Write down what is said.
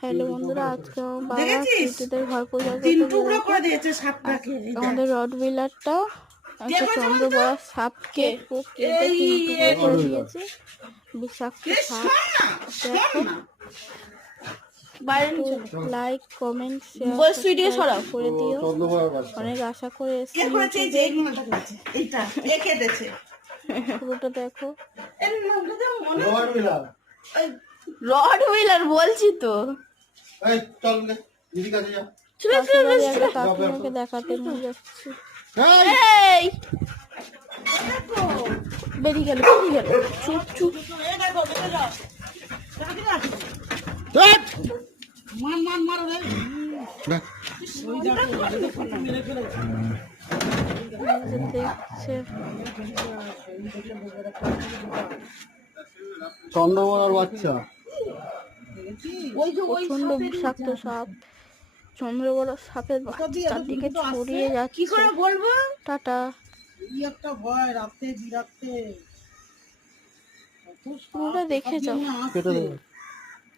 Hello বন্ধুরা, আজকে আমার বাবা দেখেছিস? কুটিদের ঘর পূজা তিন করতে টুকরো করে বেরোবে। দিয়েছে সাপটাকে। আমাদের রডবিলারটা একটা চন্দ্রবড়া সাপকে কেটে এই তিন টুকরো করে দিয়েছে। বিষাক্ত সাপ। দেখো, লাইক কমেন্ট শেয়ার করে দিও। অনেক আশা করে এসেছি এইটা এ কেটেছে। পুরোটা দেখো। ওই রড হুইলার বলছি তো। একটা কাকিমাকে দেখাতে নিয়ে যাচ্ছি। এই বেরিয়ে গেল। চুপ চুপ। এ দেখো, বেঁচে যাও। মার মার মার রে। ওই দেখো, মেরে ফেলেছে। দেখছে চন্দ্রবড়ার বাচ্চা প্রচন্ড বিষাক্ত সাপ। চন্দ্রবড়া সাপের বাচ্চা চারদিকে ছড়িয়ে যাচ্ছে। কি করে বলবো? টাটা। এই একটা ভয় রাতে বিরাতে। পুরোটা দেখে যাও। কেটে দেবে।